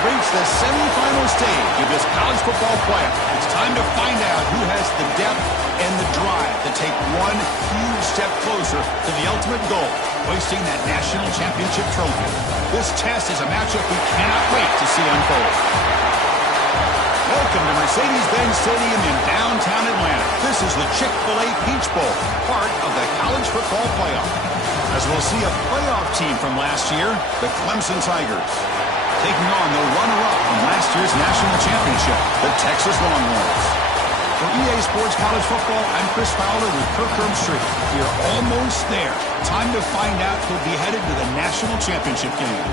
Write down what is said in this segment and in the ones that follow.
have reached the semifinal stage of this college football playoff. It's time to find out who has the depth and the drive to take one huge step closer to the ultimate goal, hoisting that national championship trophy. This test is a matchup we cannot wait to see unfold. Welcome to Mercedes-Benz Stadium in downtown Atlanta. This is the Chick-fil-A Peach Bowl, part of the college football playoff. As we'll see a playoff team from last year, the Clemson Tigers, taking on the runner-up from last year's national championship, the Texas Longhorns. For EA Sports College Football, I'm Chris Fowler with Kirk Herbstreit. We're almost there. Time to find out who'll be headed to the national championship game.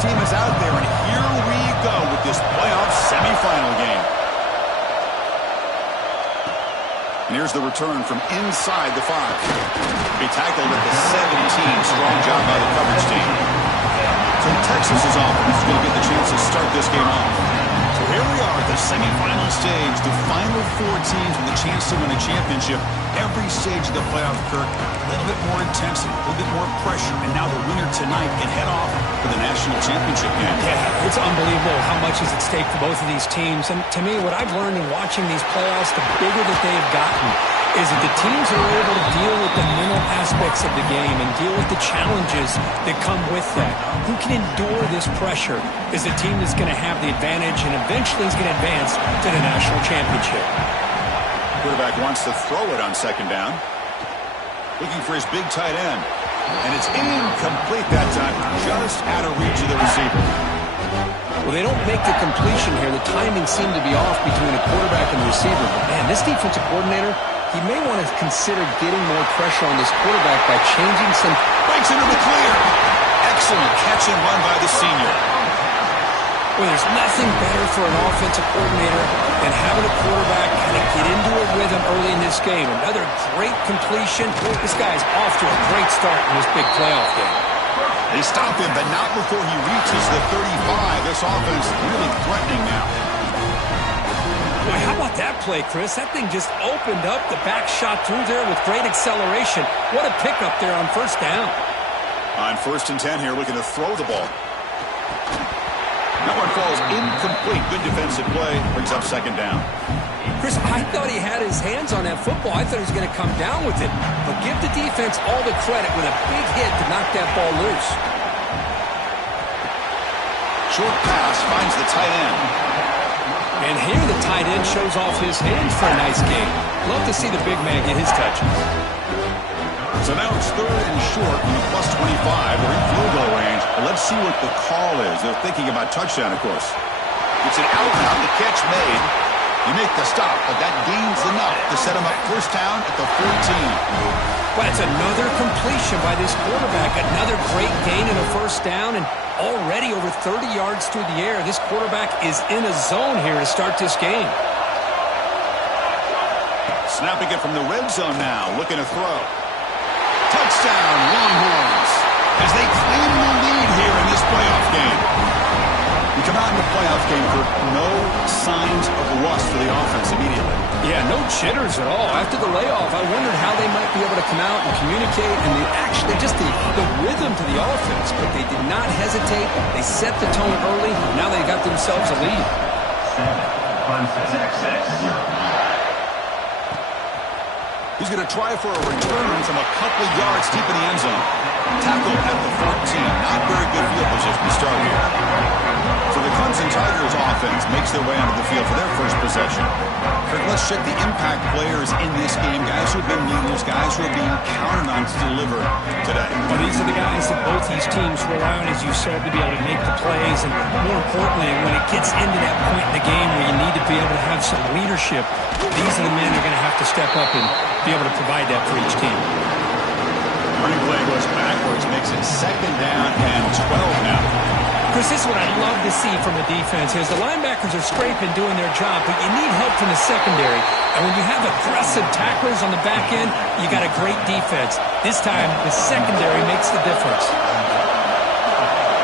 Team is out there, and here we go with this playoff semifinal game. And here's the return from inside the 5. He tackled at the 17. Strong job by the coverage team. So Texas's offense is going to get the chance to start this game off. So here we are at the semifinal stage, the final 4 teams with a chance to win a championship. Every stage of the playoff, Kirk, a little bit more intensity, a little bit more pressure, and now the winner tonight can head off for the national championship game. Yeah, it's unbelievable how much is at stake for both of these teams. And to me, what I've learned in watching these playoffs, the bigger that they have gotten, is that the teams are able to deal with the mental aspects of the game and deal with the challenges that come with that. Who can endure this pressure is the team that's going to have the advantage and eventually is going to advance to the national championship. Quarterback wants to throw it on second down. Looking for his big tight end. And it's incomplete that time. Just out of reach of the receiver. Well, they don't make the completion here. The timing seemed to be off between the quarterback and the receiver. But, man, this defensive coordinator, he may want to consider getting more pressure on this quarterback by changing some... Breaks into the clear. Excellent catch and run by the senior. Well, there's nothing better for an offensive coordinator than having a quarterback kind of get into a rhythm early in this game. Another great completion. This guy's off to a great start in this big playoff game. They stop him, but not before he reaches the 35. This offense really threatening now. Boy, how about that play, Chris? That thing just opened up. The back shot through there with great acceleration. What a pickup there on first down. On 1st and 10 here, looking to throw the ball. That one falls incomplete. Good defensive play. Brings up second down. Chris, I thought he had his hands on that football. I thought he was going to come down with it. But give the defense all the credit with a big hit to knock that ball loose. Short pass finds the tight end. And here the tight end shows off his hands for a nice game. Love to see the big man get his touches. So now it's 3rd and short from the +25. They're in field goal range. But let's see what the call is. They're thinking about touchdown, of course. It's an out now. The catch made. You make the stop, but that gains enough to set him up first down at the 14. Well, that's another completion by this quarterback. Another great gain in a first down, and already over 30 yards through the air. This quarterback is in a zone here to start this game. Snapping it from the red zone now. Looking to throw. Touchdown, Longhorns, as they claim the lead here in this playoff game. You come out in the playoff game for no signs of rust for the offense immediately. Yeah, no jitters at all. After the layoff, I wondered how they might be able to come out and communicate, and they actually just the rhythm to the offense, but they did not hesitate. They set the tone early. Now they got themselves a lead. He's going to try for a return from a couple of yards deep in the end zone. Tackle at the 14. Not very good field position to start here. So the Clemson Tigers offense makes their way onto the field for their first possession. Kirk, let's check the impact players in this game. Guys who have been leaders, guys who are being counted on to deliver today. Well, these are the guys that both these teams rely on, as you said, to be able to make the plays. And more importantly, when it gets into that point in the game where you need to be able to have some leadership, these are the men who are going to have to step up and be able to provide that for each team. Running play goes backwards, makes it 2nd down and 12 now. Chris, this is what I love to see from the defense is the linebackers are scraping, doing their job, but you need help from the secondary. And when you have aggressive tacklers on the back end, you got a great defense. This time, the secondary makes the difference.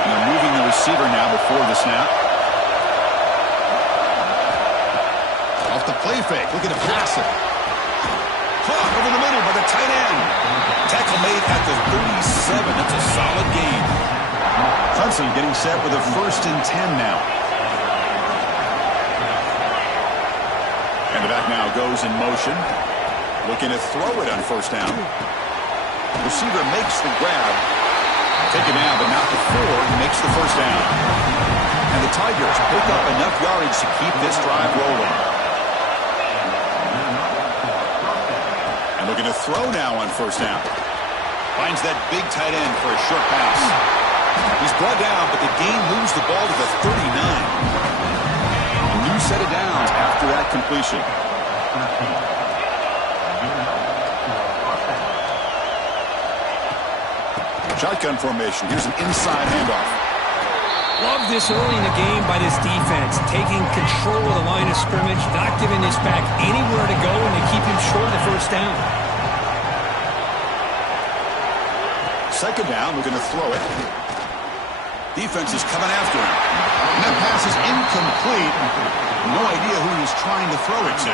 They're moving the receiver now before the snap. the play fake, looking to pass it. Caught over the middle by the tight end. Tackle made at the 37. That's a solid gain. Clemson getting set with a 1st and 10 now. And the back now goes in motion. Looking to throw it on 1st down. Receiver makes the grab. Taken down, but not before he makes the 1st down. And the Tigers pick up enough yardage to keep this drive rolling. And looking to throw now on 1st down. Finds that big tight end for a short pass. He's brought down, but the gain moves the ball to the 39. A new set of downs after that completion. Shotgun formation. Here's an inside handoff. Love this early in the game by this defense. Taking control of the line of scrimmage, not giving this back anywhere to go, and they keep him short of the 1st down. 2nd down, we're going to throw it. Defense is coming after him. And that pass is incomplete. No idea who he's trying to throw it to.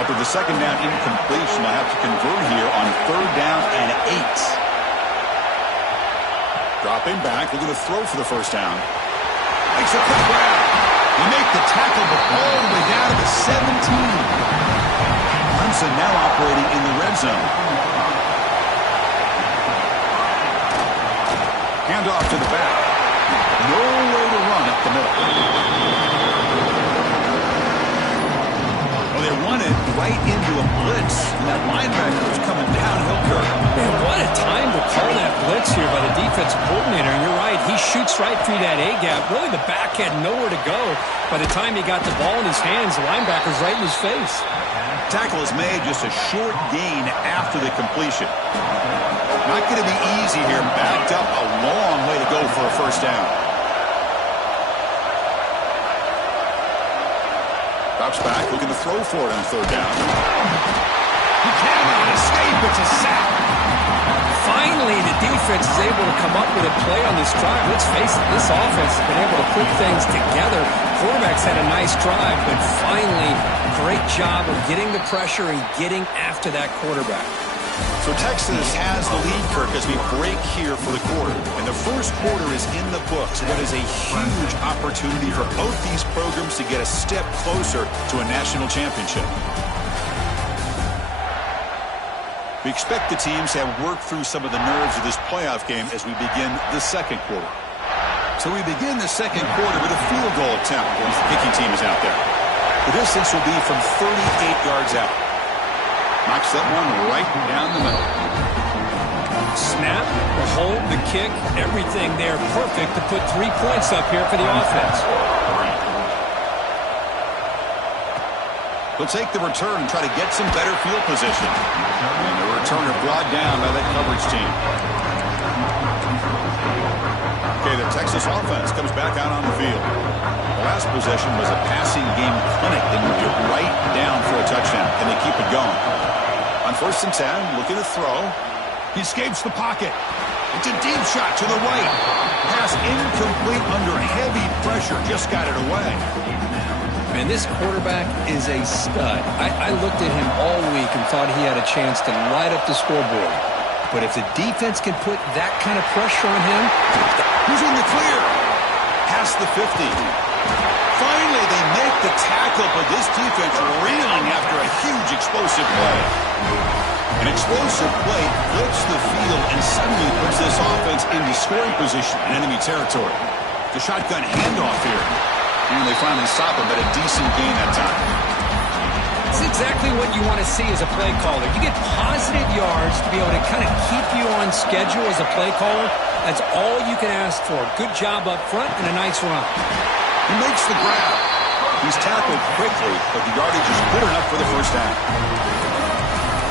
After the 2nd down incompletion, they'll have to convert here on 3rd down and 8. Dropping back, looking to throw for the 1st down. Makes a quick grab. They make the tackle, but all the way down to the 17. Clemson now operating in the red zone. Handoff to the back. Nowhere to run up the middle. Well, they run it right into a blitz. And that linebacker is coming downhill, Kirk. Man, what a time to call that blitz here by the defensive coordinator. And you're right, he shoots right through that A-gap. Really, the back had nowhere to go. By the time he got the ball in his hands, the linebacker's right in his face. Tackle is made, just a short gain after the completion. Not going to be easy here. Backed up a long way to go for a 1st down. Drops back, looking to throw for it on 3rd down. He cannot escape. It's a sack. Finally, the defense is able to come up with a play on this drive. Let's face it, this offense has been able to put things together. Quarterback's had a nice drive, but finally, great job of getting the pressure and getting after that quarterback. So Texas has the lead, Kirk, as we break here for the quarter. And the 1st quarter is in the books. What is a huge opportunity for both these programs to get a step closer to a national championship. We expect the teams to have worked through some of the nerves of this playoff game as we begin the 2nd quarter. So we begin the 2nd quarter with a field goal attempt once the kicking team is out there. The distance will be from 38 yards out. Knocks that one right down the middle. Snap, the hold, the kick, everything there perfect to put 3 points up here for the offense. He'll take the return and try to get some better field position. And the returner brought down by that coverage team. Okay, the Texas offense comes back out on the field. The last possession was a passing game clinic. They moved it right down for a touchdown. Can they keep it going? On 1st and 10, looking to throw. He escapes the pocket. It's a deep shot to the right. Pass incomplete under heavy pressure. Just got it away. Man, this quarterback is a stud. I looked at him all week and thought he had a chance to light up the scoreboard. But if the defense can put that kind of pressure on him... He's in the clear. Past the 50. Finally, they make the tackle, but this defense reeling after a huge explosive play. An explosive play flips the field and suddenly puts this offense into scoring position in enemy territory. The shotgun handoff here. And they finally stop him, but a decent gain that time. It's exactly what you want to see as a play caller. You get positive yards to be able to kind of keep you on schedule as a play caller. That's all you can ask for. Good job up front and a nice run. He makes the grab. He's tackled quickly, but the yardage is good enough for the 1st down.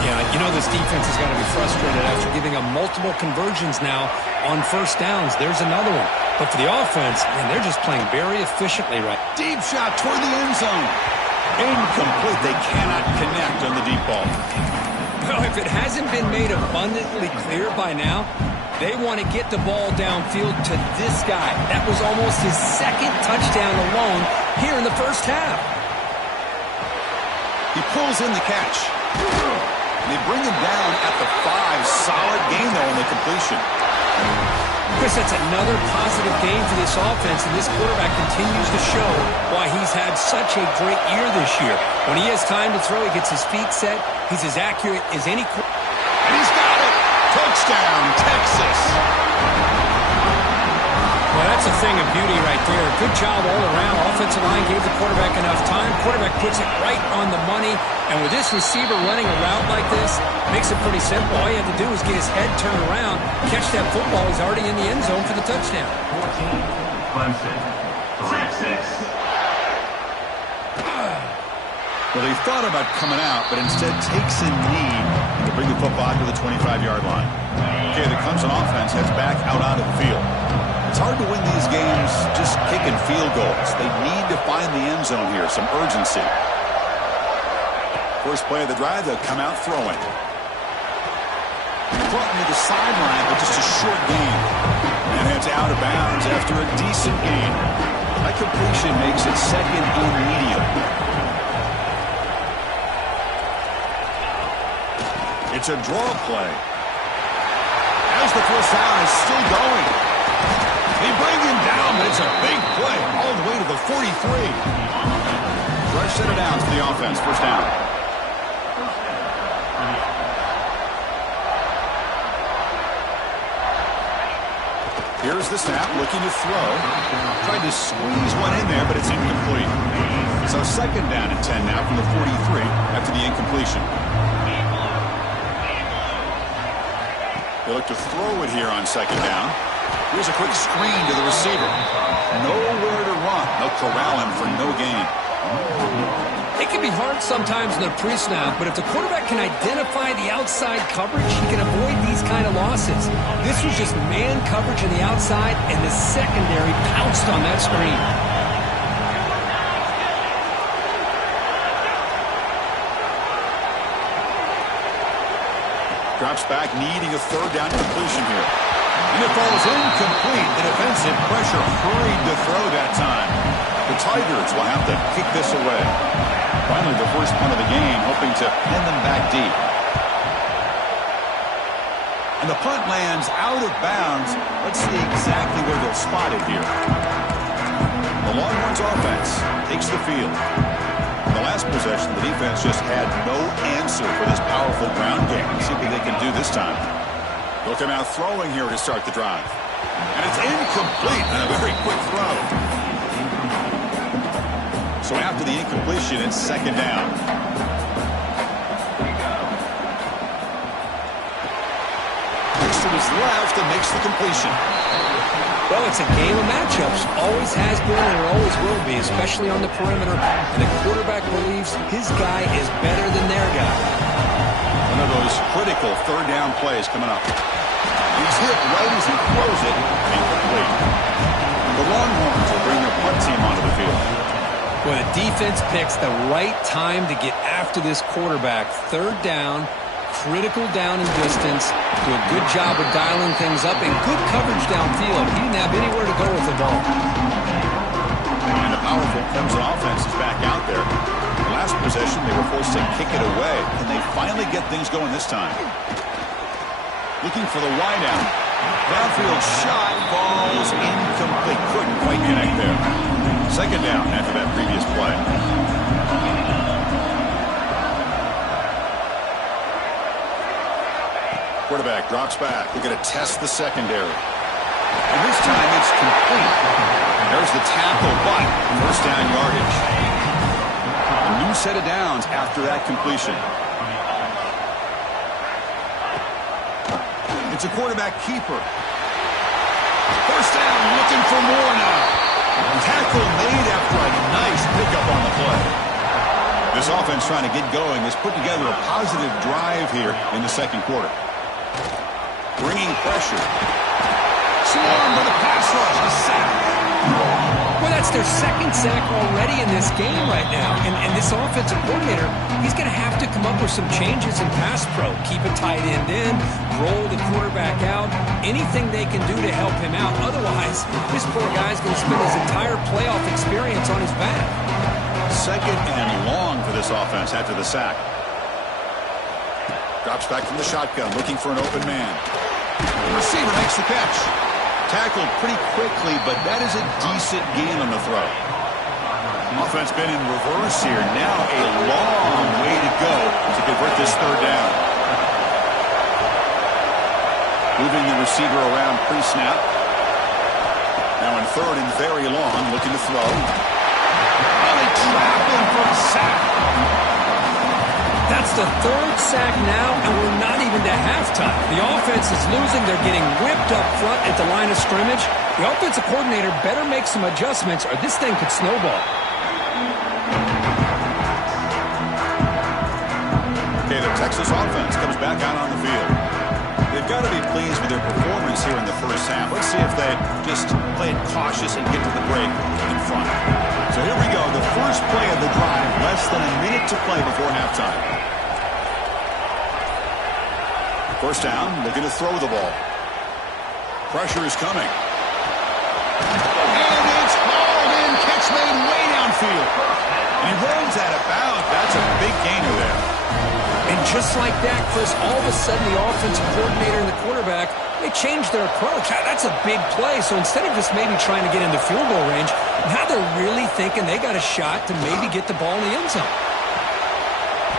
Yeah, you know this defense is going to be frustrated after giving up multiple conversions now on 1st downs. There's another one. But for the offense, man, they're just playing very efficiently right. Deep shot toward the end zone. Incomplete. They cannot connect on the deep ball. Well, if it hasn't been made abundantly clear by now, they want to get the ball downfield to this guy. That was almost his 2nd touchdown alone here in the 1st half. He pulls in the catch. They bring him down at the 5. Solid gain, though, in the completion. Chris, that's another positive game for this offense, and this quarterback continues to show why he's had such a great year this year. When he has time to throw, he gets his feet set. He's as accurate as any quarterback. And he's got it! Touchdown, Texas! Well, that's a thing of beauty right there. Good job all around. Offensive line gave the quarterback enough time. Quarterback puts it right on the money. And with this receiver running a route like this, makes it pretty simple. All you have to do is get his head turned around, catch that football. He's already in the end zone for the touchdown. 14, Clemson, 3-6. Well, they thought about coming out, but instead takes a knee to bring the football to the 25-yard line. Okay, the Clemson offense heads back out onto the field. It's hard to win these games just kicking field goals. They need to find the end zone here, some urgency. First play of the drive, they'll come out throwing. Caught into the sideline, but just a short gain. And it's out of bounds after a decent gain. That completion makes it second and medium. It's a draw play. As the first down is still going. They bring him down, but it's a big play all the way to the 43. Fresh set of downs for the offense. First down. Here's the snap, looking to throw. Tried to squeeze one in there, but it's incomplete. So second down and 10 now from the 43 after the incompletion. They look to throw it here on second down. Here's a quick screen to the receiver. Nowhere to run. They'll corral him for no gain. It can be hard sometimes in the pre-snap, but if the quarterback can identify the outside coverage, he can avoid these kind of losses. This was just man coverage on the outside, and the secondary pounced on that screen. Drops back, needing a third down completion here. And it falls incomplete. The defensive pressure hurried to throw that time. The Tigers will have to kick this away. Finally, the first punt of the game, hoping to pin them back deep. And the punt lands out of bounds. Let's see exactly where they'll spot it here. The Longhorns offense takes the field. In the last possession, the defense just had no answer for this powerful ground game. See what they can do this time. They'll come out throwing here to start the drive. And it's incomplete and a very quick throw. So after the incompletion, it's second down. Looks to his left and makes the completion. Well, it's a game of matchups. Always has been and it always will be, especially on the perimeter. And the quarterback believes his guy is better than their guy. One of those critical third down plays coming up. He's hit right as he throws it, incomplete. The Longhorns will bring their punt team onto the field. Well, the defense picks the right time to get after this quarterback. Third down, critical down in distance. Do a good job of dialing things up and good coverage downfield. He didn't have anywhere to go with the ball. And the powerful Clemson offense is back out there. The last possession, they were forced to kick it away, and they finally get things going this time. Looking for the wideout. Downfield shot falls incomplete. Couldn't quite connect there. Second down after that previous play. Quarterback drops back. They're going to test the secondary. And this time it's complete. There's the tackle, but first down yardage. A new set of downs after that completion. It's a quarterback keeper. First down, looking for more now. Tackle made after a nice pickup on the play. This offense trying to get going has put together a positive drive here in the second quarter. Bringing pressure. Swarmed with a pass rush. A sack. Well, that's their second sack already in this game right now. And this offensive coordinator, he's going to have to come up with some changes in pass pro. Keep a tight end in, roll the quarterback out, anything they can do to help him out. Otherwise, this poor guy's going to spend his entire playoff experience on his back. Second and long for this offense after the sack. Drops back from the shotgun, looking for an open man. The receiver makes the catch. Tackled pretty quickly, but that is a decent gain on the throw. Offense been in reverse here. Now a long way to go to convert this third down. Moving the receiver around pre-snap. Now in third and very long, looking to throw. And they trap him for a sack. That's the third sack now, and we're not even to halftime. The offense is losing. They're getting whipped up front at the line of scrimmage. The offensive coordinator better make some adjustments, or this thing could snowball. Okay, the Texas offense comes back out on the field. They've got to be pleased with their performance here in the first half. Let's see if they just play it cautious and get to the break in front. So here we go, the first play of the drive, less than a minute to play before halftime. First down, looking to throw the ball. Pressure is coming. And it's hauled in, catch made way downfield. And he rolls out of bounds. That's a big gainer there. And just like that, Chris, all of a sudden the offensive coordinator and the quarterback, they changed their approach. That's a big play. So instead of just maybe trying to get into field goal range, now they're really thinking they got a shot to maybe get the ball in the end zone.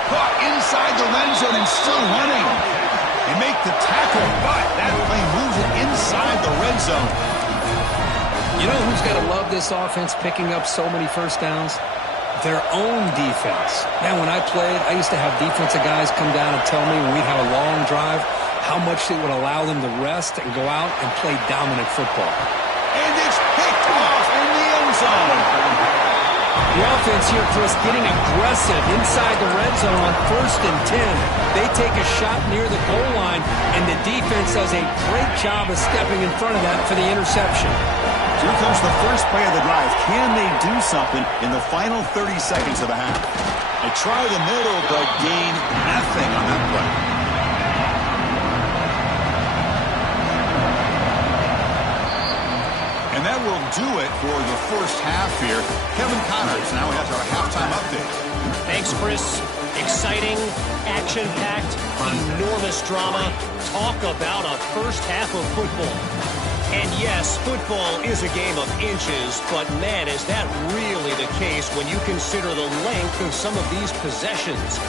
Caught inside the end zone and still running. They make the tackle, but that play moves it inside the red zone. You know who's got to love this offense picking up so many first downs? Their own defense. Man, when I played, I used to have defensive guys come down and tell me when we'd have a long drive how much it would allow them to rest and go out and play dominant football. And it's picked off in the end zone. The offense here, Chris, getting aggressive inside the red zone on 1st and 10. They take a shot near the goal line, and the defense does a great job of stepping in front of that for the interception. Here comes the first play of the drive. Can they do something in the final 30 seconds of the half? They try the middle, but gain nothing on that play. And that will do it for the first half here. Kevin Connors now has our halftime update. Thanks, Chris. Exciting, action-packed, enormous drama. Talk about a first half of football. And yes, football is a game of inches, but man, is that really the case when you consider the length of some of these possessions.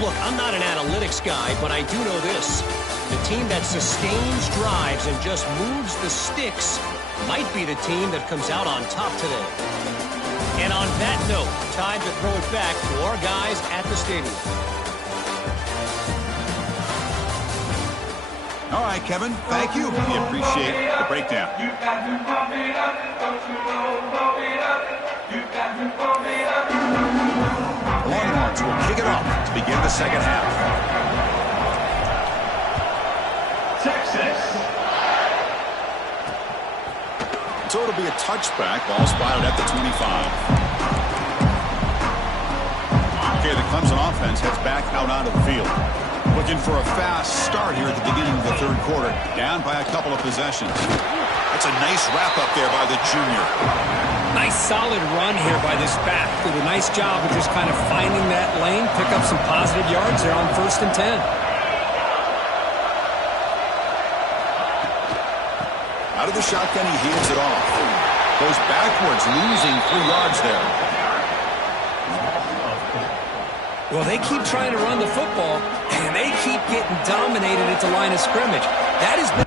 Look, I'm not an analytics guy, but I do know this. The team that sustains drives and just moves the sticks might be the team that comes out on top today. And on that note, time to throw it back to our guys at the stadium. All right, Kevin, thank you. We appreciate the breakdown. The Longhorns will kick it off to begin the second half. Texas. So it'll be a touchback. Ball spotted at the 25. Okay, the Clemson offense heads back out onto the field. Looking for a fast start here at the beginning of the third quarter. Down by a couple of possessions. That's a nice wrap-up there by the junior. Nice solid run here by this back. Did a nice job of just kind of finding that lane, pick up some positive yards there on 1st and 10. Out of the shotgun, he hands it off. Goes backwards, losing 3 yards there. Well, they keep trying to run the football, and they keep getting dominated at the line of scrimmage. That has been...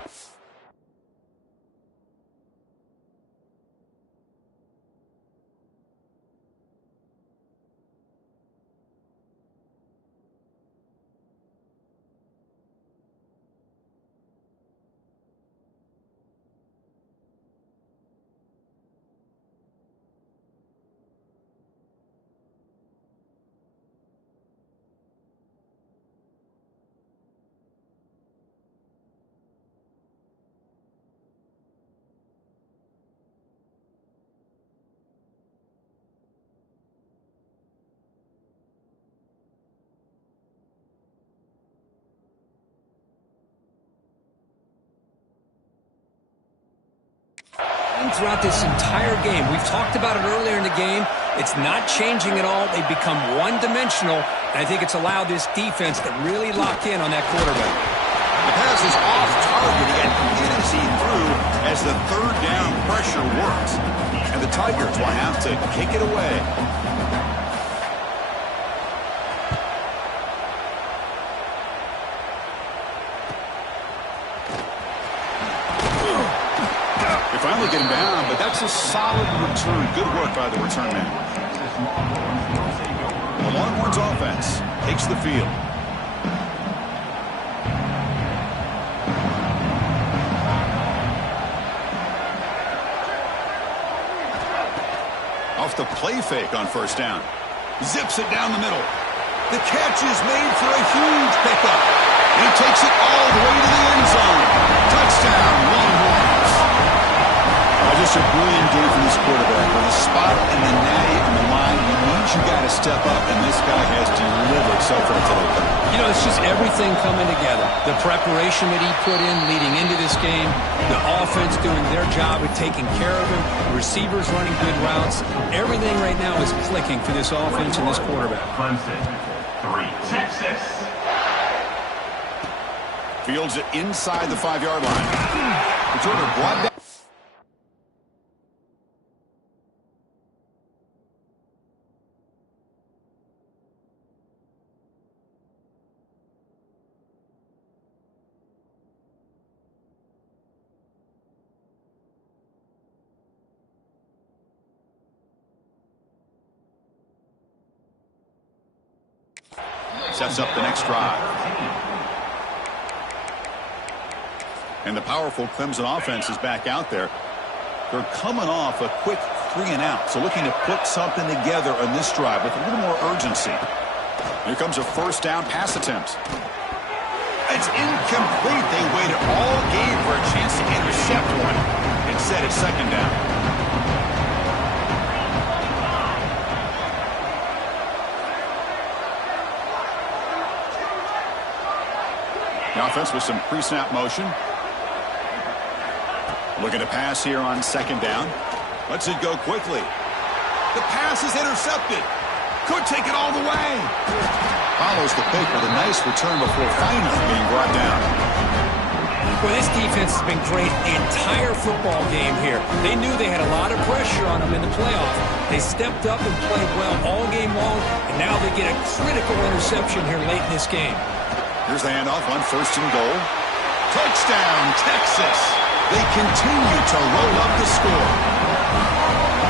Throughout this entire game, we've talked about it earlier in the game, It's not changing at all. They've become one-dimensional, and I think it's allowed this defense to really lock in on that quarterback. The pass is off target. He got easy through as the third down pressure works. And the Tigers will have to kick it away. They finally get him down, but that's a solid return. Good work by the return man. The Longhorns offense takes the field. Off the play fake on first down. Zips it down the middle. The catch is made for a huge pickup. He takes it all the way to the end zone. Touchdown, Longhorns. Just a brilliant game from this quarterback. With the spot and the natty on the line, he needs you got to step up, and this guy has delivered so far today. You know, it's just everything coming together. The preparation that he put in leading into this game, the offense doing their job of taking care of him, receivers running good routes. Everything right now is clicking for this offense and this quarterback. Clemson, 3, Texas. Fields it inside the 5-yard line. Returner brought down. Sets up the next drive. And the powerful Clemson offense is back out there. They're coming off a quick 3-and-out, so looking to put something together on this drive with a little more urgency. Here comes a first down pass attempt. It's incomplete. They waited all game for a chance to intercept one. Instead, it's second down. The offense with some pre-snap motion. Looking to pass here on second down. Lets it go quickly. The pass is intercepted. Could take it all the way. Follows the pick with a nice return before finally being brought down. Well, this defense has been great the entire football game here. They knew they had a lot of pressure on them in the playoff. They stepped up and played well all game long, and now they get a critical interception here late in this game. Here's the handoff on first and goal. Touchdown, Texas. They continue to roll up the score.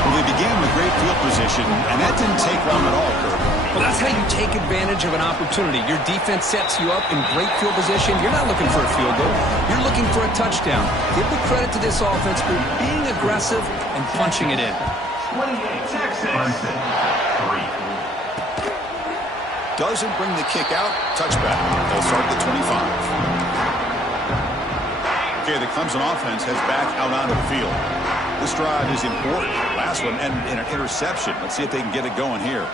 Well, they began with great field position, and that didn't take long at all, Kirk. Well, that's how you take advantage of an opportunity. Your defense sets you up in great field position. You're not looking for a field goal. You're looking for a touchdown. Give the credit to this offense for being aggressive and punching it in. 28, Texas. Clemson, 3. Doesn't bring the kick out. Touchback. They'll start at the 25. Okay, the Clemson offense has back out onto the field. This drive is important. Last one and an interception. Let's see if they can get it going here.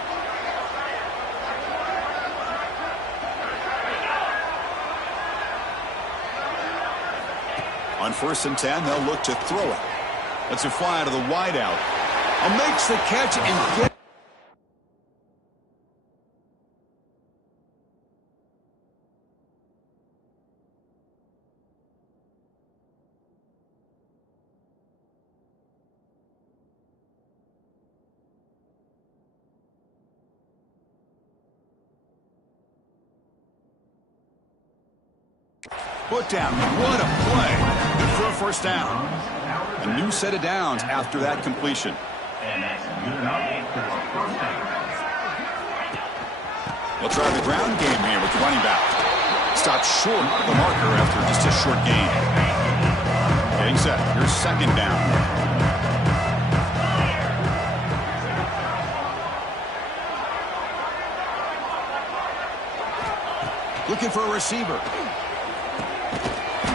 On first and 10, they'll look to throw it. Lets it fly out of the wideout. Makes the catch and gets. Put down. What a play. Good for a first down. A new set of downs after that completion. They'll try the ground game here with the running back. Stopped short of the marker after just a short gain. Getting set. Here's second down. Looking for a receiver.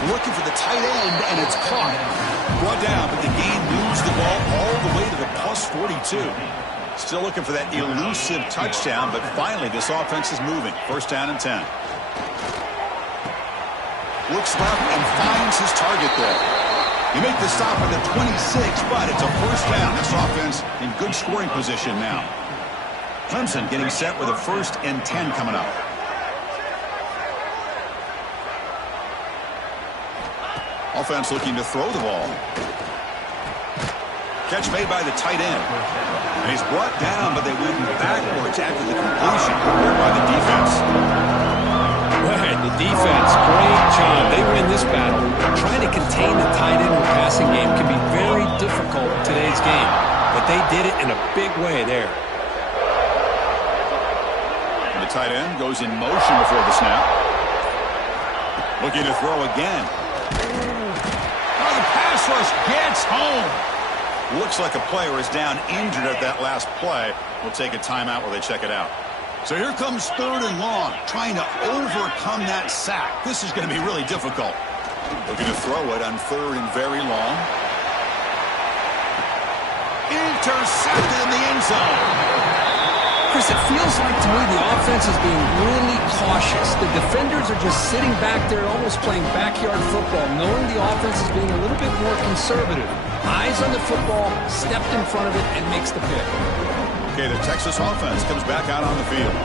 Looking for the tight end, and it's caught. Brought down, but the gain moves the ball all the way to the plus 42. Still looking for that elusive touchdown, but finally this offense is moving. First down and 10. Looks left and finds his target there. You make the stop at the 26, but it's a first down. This offense in good scoring position now. Clemson getting set with a 1st and 10 coming up. Offense looking to throw the ball. Catch made by the tight end. And he's brought down, but they went backwards after the completion here by the defense. Right, the defense, great job. They win this battle. Trying to contain the tight end in the passing game can be very difficult in today's game, but they did it in a big way there. And the tight end goes in motion before the snap. Looking to throw again. Oh, the pass rush gets home. Looks like a player is down injured at that last play. We'll take a timeout while they check it out. So here comes 3rd and long, trying to overcome that sack. This is going to be really difficult. Looking to throw it on 3rd and very long. Intercepted in the end zone. Chris, it feels like to me the offense is being really cautious. The defenders are just sitting back there almost playing backyard football, knowing the offense is being a little bit more conservative. Eyes on the football, stepped in front of it, and makes the pick. Okay, the Texas offense comes back out on the field.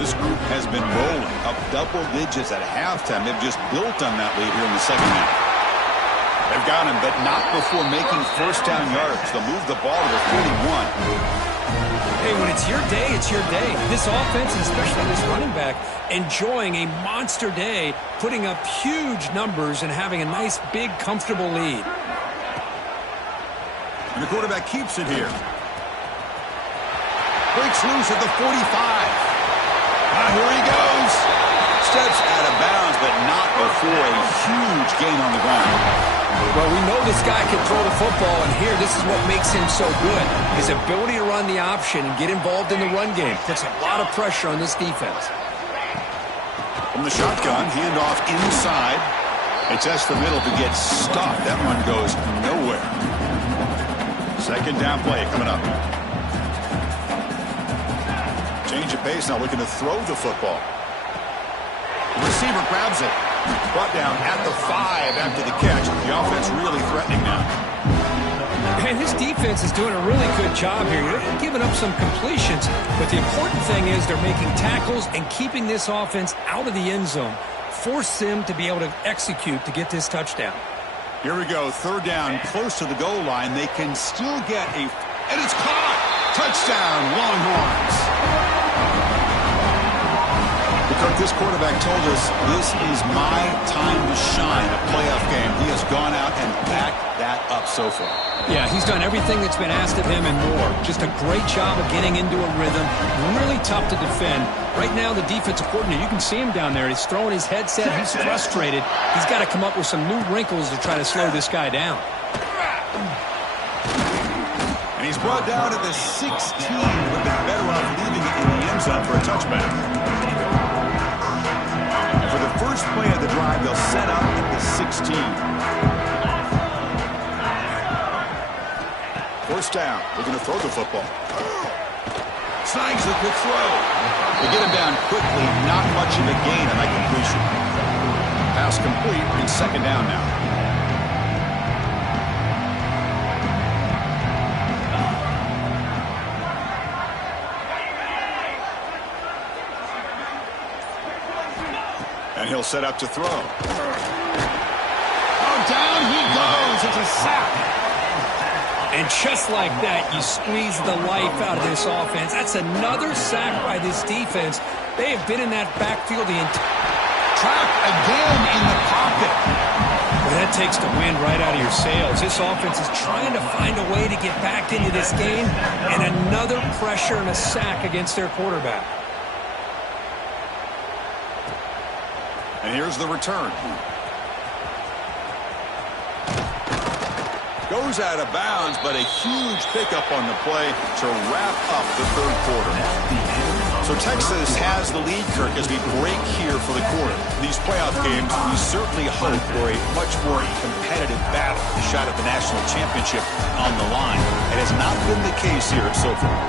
This group has been rolling up double digits at halftime. They've just built on that lead here in the second half. They've got him, but not before making 1st down yards. They'll move the ball to the 41. Hey, when it's your day, it's your day. This offense, and especially this running back, enjoying a monster day, putting up huge numbers and having a nice, big, comfortable lead. And the quarterback keeps it here. Breaks loose at the 45. Here he goes. Steps out of bounds, but not before a huge gain on the ground. Well, we know this guy can throw the football, and here, this is what makes him so good. His ability to run the option and get involved in the run game puts a lot of pressure on this defense. From the shotgun, handoff inside. They test the middle to get stopped. That one goes nowhere. 2nd down play coming up. Change of pace now, looking to throw the football. The receiver grabs it. Brought down at the 5 after the catch. The offense really threatening now. And this defense is doing a really good job here. They're giving up some completions, but the important thing is they're making tackles and keeping this offense out of the end zone. Force them to be able to execute to get this touchdown. Here we go. 3rd down, close to the goal line. They can still get a... And it's caught! Touchdown, Longhorns! Kirk, this quarterback told us this is my time to shine, a playoff game. He has gone out and backed that up so far. Yeah, he's done everything that's been asked of him and more. Just a great job of getting into a rhythm. Really tough to defend. Right now, the defensive coordinator, you can see him down there. He's throwing his headset. He's frustrated. He's got to come up with some new wrinkles to try to slow this guy down. And he's brought down to the 16. Would have been better off leaving it in the end zone for a touchback. For the first play of the drive, they'll set up at the 16. 1st down. Looking to throw the football. Snags the quick throw. They get him down quickly. Not much of a gain on that completion. Pass complete and 2nd down now. And he'll set up to throw. Oh, down he goes. It's a sack. And just like that, you squeeze the life out of this offense. That's another sack by this defense. They have been in that backfield the entire... Trap again in the pocket. Well, that takes the wind right out of your sails. This offense is trying to find a way to get back into this game, and another pressure and a sack against their quarterback. And here's the return. Goes out of bounds, but a huge pickup on the play to wrap up the 3rd quarter. So Texas has the lead, Kirk, as we break here for the quarter. These playoff games, we certainly hope for a much more competitive battle. A shot at the national championship on the line. It has not been the case here so far.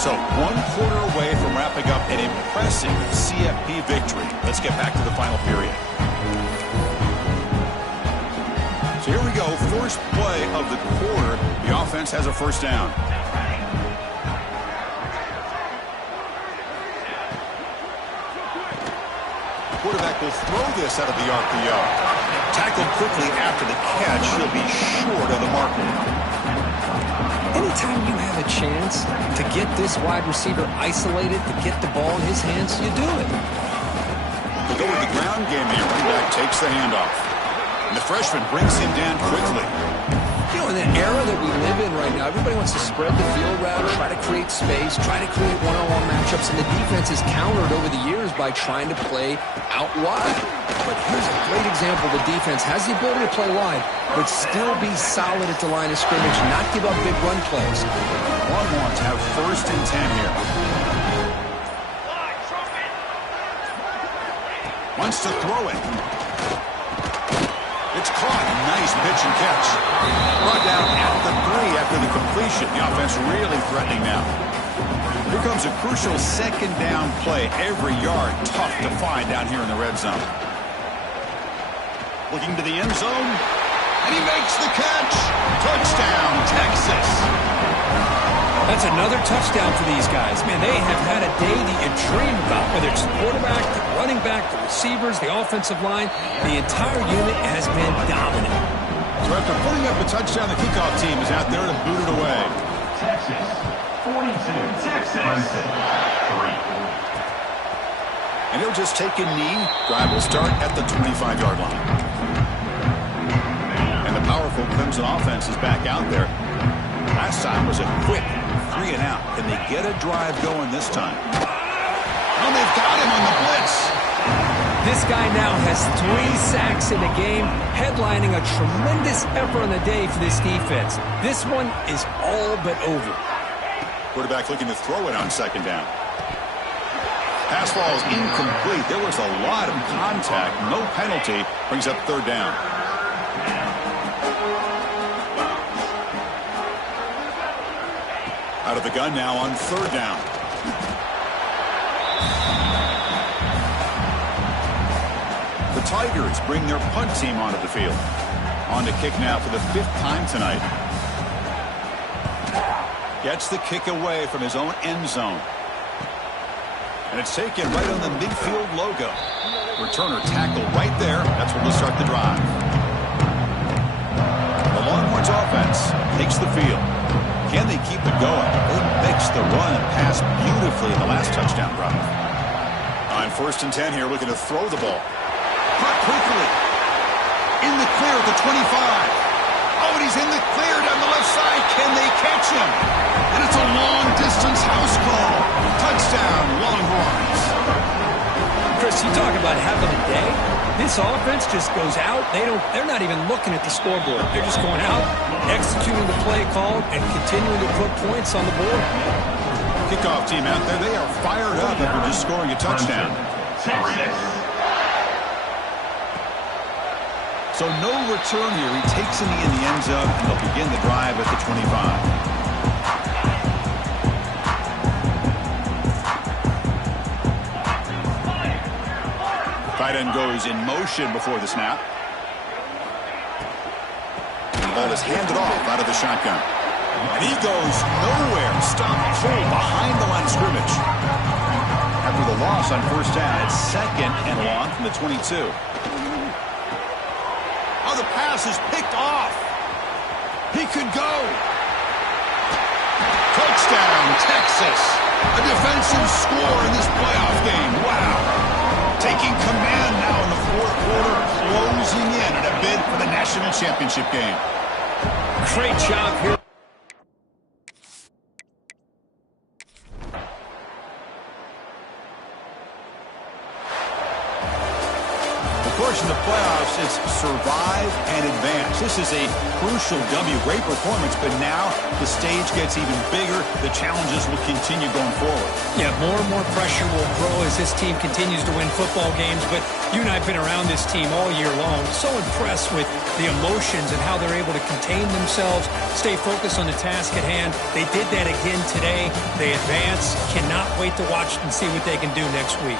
So 1 quarter away from wrapping up an impressive CFP victory. Let's get back to the final period. So here we go, first play of the quarter, the offense has a first down. Quarterback will throw this out of the RPO. Tackled quickly after the catch. He'll be short of the marker. Anytime you have a chance to get this wide receiver isolated, to get the ball in his hands, you do it. To go with the ground game, the running back takes the handoff. And the freshman brings him down quickly. You know, in the era that we live in right now, everybody wants to spread the field rather, try to create space, try to create one-on-one matchups, and the defense has countered over the years by trying to play out wide. But here's a great example. The defense has the ability to play wide, but still be solid at the line of scrimmage, not give up big run plays. Longhorns have first and 10 here. Wants to throw it. It's caught. Nice pitch and catch. Brought down at the 3 after the completion. The offense really threatening now. Here comes a crucial second down play. Every yard tough to find down here in the red zone. Looking to the end zone. And he makes the catch. Touchdown, Texas. That's another touchdown for these guys. Man, they have had a day that you dream about, whether it's the quarterback, the running back, the receivers, the offensive line. The entire unit has been dominant. So after putting up a touchdown, the kickoff team is out there to boot it away. Texas 42, Texas 3. And he'll just take a knee. Drive will start at the 25-yard line. And the powerful Clemson offense is back out there. Last time was a quick 3 and out. Can they get a drive going this time? Oh, they've got him on the blitz. This guy now has 3 sacks in the game, headlining a tremendous effort on the day for this defense. This one is all but over. Quarterback looking to throw it on second down. Pass ball is incomplete. There was a lot of contact. No penalty. Brings up third down. Out of the gun now on third down. The Tigers bring their punt team onto the field. On to kick now for the 5th time tonight. Gets the kick away from his own end zone. And it's taken right on the midfield logo. Returner tackle right there. That's where we'll start the drive. The Longhorns offense takes the field. Can they keep it going? They mix the run and pass beautifully in the last touchdown drive. On 1st and 10 here, looking to throw the ball. Caught quickly. In the clear at the 25. Oh, and he's in the clear down the left side. Can they catch him? And it's a long-distance house call. Touchdown, Longhorns. Chris, you talk about having a day. This offense just goes out. They're not even looking at the scoreboard. They're just going out, executing the play call, and continuing to put points on the board. Kickoff team out there, they are fired up after just scoring a touchdown. So no return here. He takes in the end zone, and they'll begin the drive at the 25. Tight end goes in motion before the snap. And the ball is handed off out of the shotgun. And he goes nowhere. Stop full behind the line of scrimmage. After the loss on first down, it's 2nd and long from the 22. Oh, the pass is picked off. He could go. Touchdown, Texas. A defensive score in this playoff game. Wow. Taking command now in the 4th quarter, closing in on a bid for the national championship game. Great job here. Of course, in the playoffs, it's survive and advance. This is a crucial W. Great performance, but now the stage gets even bigger. The challenges will continue going forward. Yeah, more and more pressure will grow as this team continues to win football games, but you and I have been around this team all year long. So impressed with the emotions and how they're able to contain themselves, stay focused on the task at hand. They did that again today. They advance. Cannot wait to watch and see what they can do next week.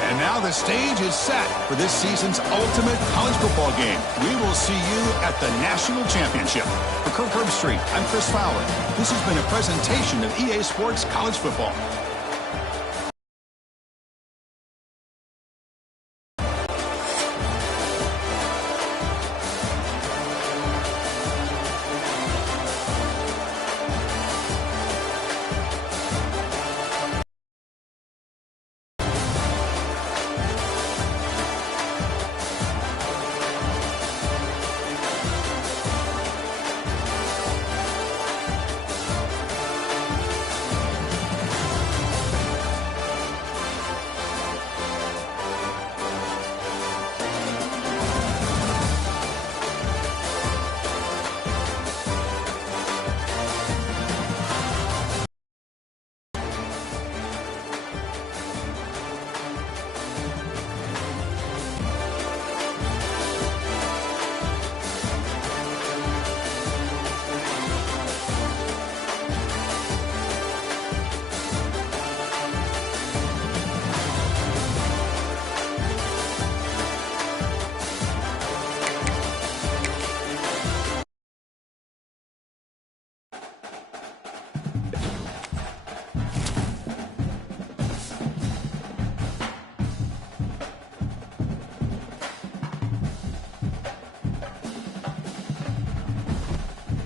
And now the stage is set for this season's ultimate college football game. We will see you at the National Championship. For Kirk Herbstreit, I'm Chris Fowler. This has been a presentation of EA Sports College Football.